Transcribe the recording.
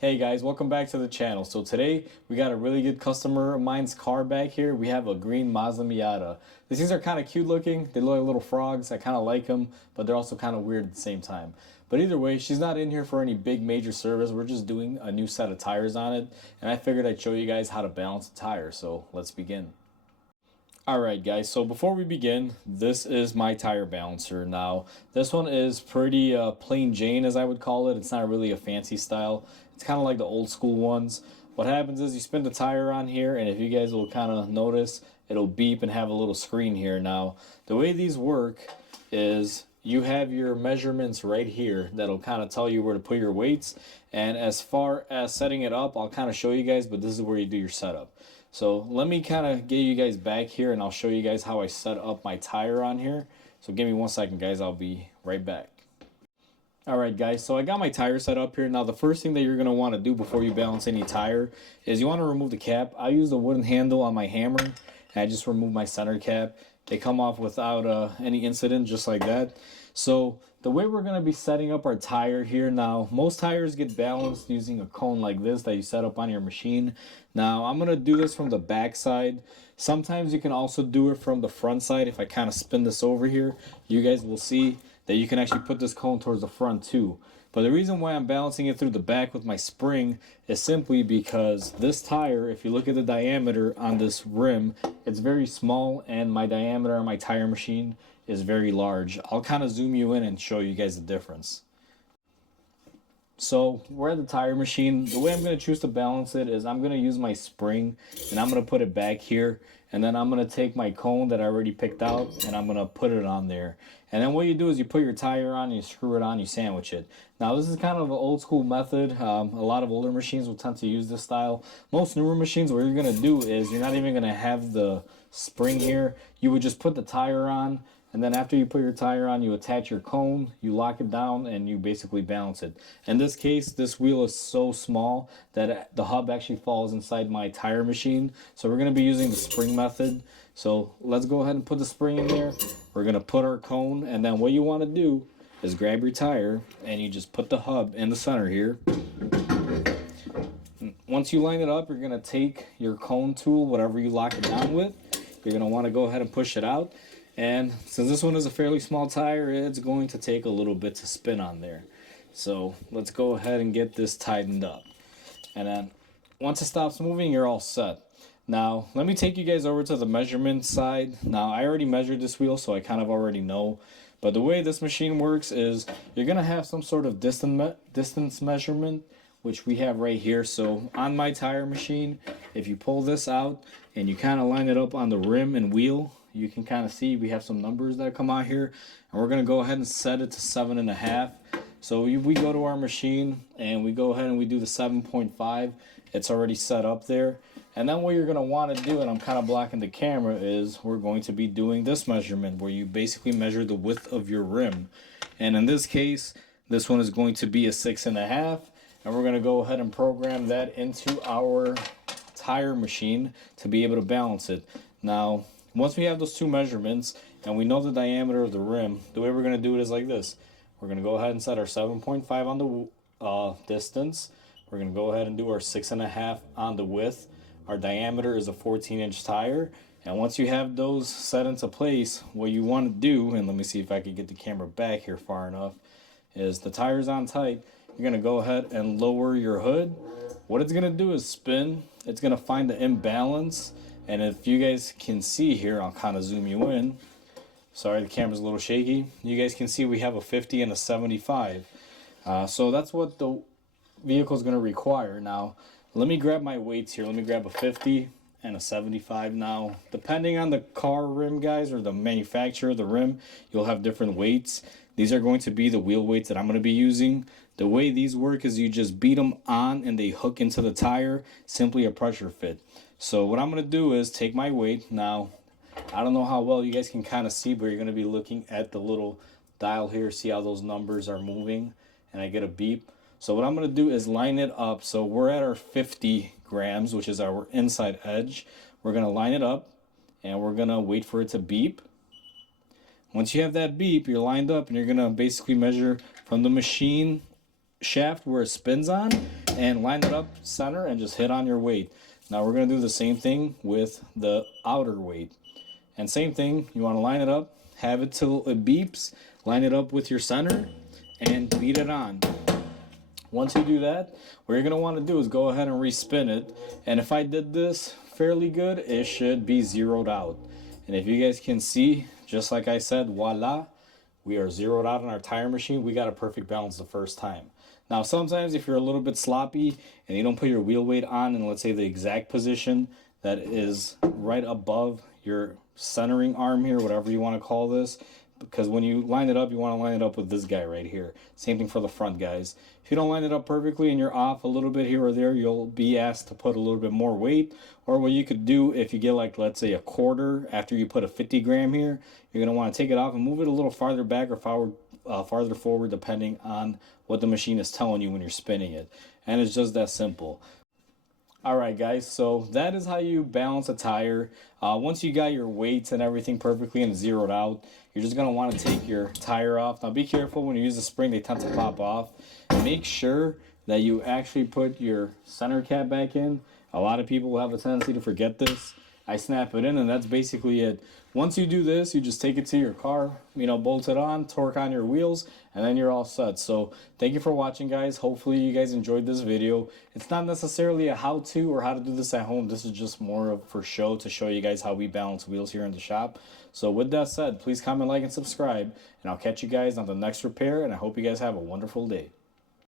Hey guys, welcome back to the channel. So today we got a really good customer of mine's car back here. We have a green Mazda Miata. These things are kind of cute looking. They look like little frogs. I kind of like them, but they're also kind of weird at the same time. But either way, she's not in here for any big major service. We're just doing a new set of tires on it. And I figured I'd show you guys how to balance the tire. So let's begin. Alright guys, so before we begin, this is my tire balancer. Now, this one is pretty plain Jane, as I would call it. It's not really a fancy style. It's kind of like the old school ones. What happens is you spin the tire on here, and if you guys will kind of notice, it'll beep and have a little screen here. Now, the way these work is you have your measurements right here that'll kind of tell you where to put your weights. And as far as setting it up, I'll kind of show you guys, but this is where you do your setup. So let me kind of get you guys back here and I'll show you guys how I set up my tire on here. So give me 1 second guys, I'll be right back. Alright guys, so I got my tire set up here. Now the first thing that you're going to want to do before you balance any tire is you want to remove the cap. I use the wooden handle on my hammer and I just remove my center cap. They come off without any incident, just like that. So the way we're going to be setting up our tire here now, most tires get balanced using a cone like this that you set up on your machine. Now I'm going to do this from the back side. Sometimes you can also do it from the front side. If I kind of spin this over here, you guys will see that you can actually put this cone towards the front too. But the reason why I'm balancing it through the back with my spring is simply because this tire, if you look at the diameter on this rim, it's very small and my diameter on my tire machine is very large. I'll kind of zoom you in and show you guys the difference. So we're at the tire machine. The way I'm going to choose to balance it is I'm going to use my spring and I'm going to put it back here. And then I'm going to take my cone that I already picked out and I'm going to put it on there. And then what you do is you put your tire on, you screw it on, you sandwich it. Now this is kind of an old school method. A lot of older machines will tend to use this style. Most newer machines, what you're going to do is you're not even going to have the spring here. You would just put the tire on. And then after you put your tire on, you attach your cone, you lock it down, and you basically balance it. In this case, this wheel is so small that the hub actually falls inside my tire machine. So we're going to be using the spring method. So let's go ahead and put the spring in there. We're going to put our cone, and then what you want to do is grab your tire, and you just put the hub in the center here. Once you line it up, you're going to take your cone tool, whatever you lock it down with. You're going to want to go ahead and push it out. And since this one is a fairly small tire, it's going to take a little bit to spin on there. So let's go ahead and get this tightened up. And then once it stops moving, you're all set. Now, let me take you guys over to the measurement side. Now, I already measured this wheel, so I kind of already know. But the way this machine works is you're going to have some sort of distance measurement, which we have right here. So on my tire machine, if you pull this out and you kind of line it up on the rim and wheel, you can kind of see we have some numbers that come out here, and we're going to go ahead and set it to 7.5. So we go to our machine and we go ahead and we do the 7.5. It's already set up there. And then what you're going to want to do, and I'm kind of blocking the camera, is we're going to be doing this measurement where you basically measure the width of your rim. And in this case, this one is going to be a 6.5, and we're going to go ahead and program that into our tire machine to be able to balance it. Now, once we have those two measurements and we know the diameter of the rim, the way we're going to do it is like this. We're going to go ahead and set our 7.5 on the distance. We're going to go ahead and do our 6.5 on the width. Our diameter is a 14-inch tire. And once you have those set into place, what you want to do, and let me see if I can get the camera back here far enough, is the tire's on tight. You're going to go ahead and lower your hood. What it's going to do is spin. It's going to find the imbalance. And if you guys can see here, I'll kind of zoom you in. Sorry, the camera's a little shaky. You guys can see we have a 50 and a 75. So that's what the vehicle is going to require. Now, let me grab my weights here. Let me grab a 50 and a 75. Now, depending on the car rim, guys, or the manufacturer of the rim, you'll have different weights. These are going to be the wheel weights that I'm going to be using. The way these work is you just beat them on and they hook into the tire, simply a pressure fit. So what I'm going to do is take my weight. Now, I don't know how well you guys can kind of see, but you're going to be looking at the little dial here, see how those numbers are moving, and I get a beep. So what I'm going to do is line it up. So we're at our 50 grams, which is our inside edge. We're going to line it up, and we're going to wait for it to beep. Once you have that beep, you're lined up, and you're going to basically measure from the machine shaft where it spins on, and line it up center and just hit on your weight. Now we're going to do the same thing with the outer weight. And same thing, you want to line it up, have it till it beeps, line it up with your center, and beat it on. Once you do that, what you're going to want to do is go ahead and respin it. And if I did this fairly good, it should be zeroed out. And if you guys can see, just like I said, voila, we are zeroed out on our tire machine. We got a perfect balance the first time. Now, sometimes if you're a little bit sloppy and you don't put your wheel weight on in, let's say, the exact position that is right above your centering arm here, whatever you want to call this, because when you line it up, you want to line it up with this guy right here. Same thing for the front, guys. If you don't line it up perfectly and you're off a little bit here or there, you'll be asked to put a little bit more weight. Or what you could do, if you get like, let's say, a quarter after you put a 50 gram here, you're going to want to take it off and move it a little farther back or farther forward, depending on what the machine is telling you when you're spinning it. And it's just that simple. Alright guys, so that is how you balance a tire. Once you got your weights and everything perfectly and zeroed out, you're just going to want to take your tire off. Now be careful when you use the spring, they tend to pop off. Make sure that you actually put your center cap back in. A lot of people have a tendency to forget this. I snap it in and that's basically it. Once you do this, you just take it to your car, bolt it on, torque on your wheels, and then you're all set. So thank you for watching, guys. Hopefully you guys enjoyed this video. It's not necessarily a how-to or how to do this at home. This is just more of for show, to show you guys how we balance wheels here in the shop. So with that said, please comment, like, and subscribe, and I'll catch you guys on the next repair, and I hope you guys have a wonderful day.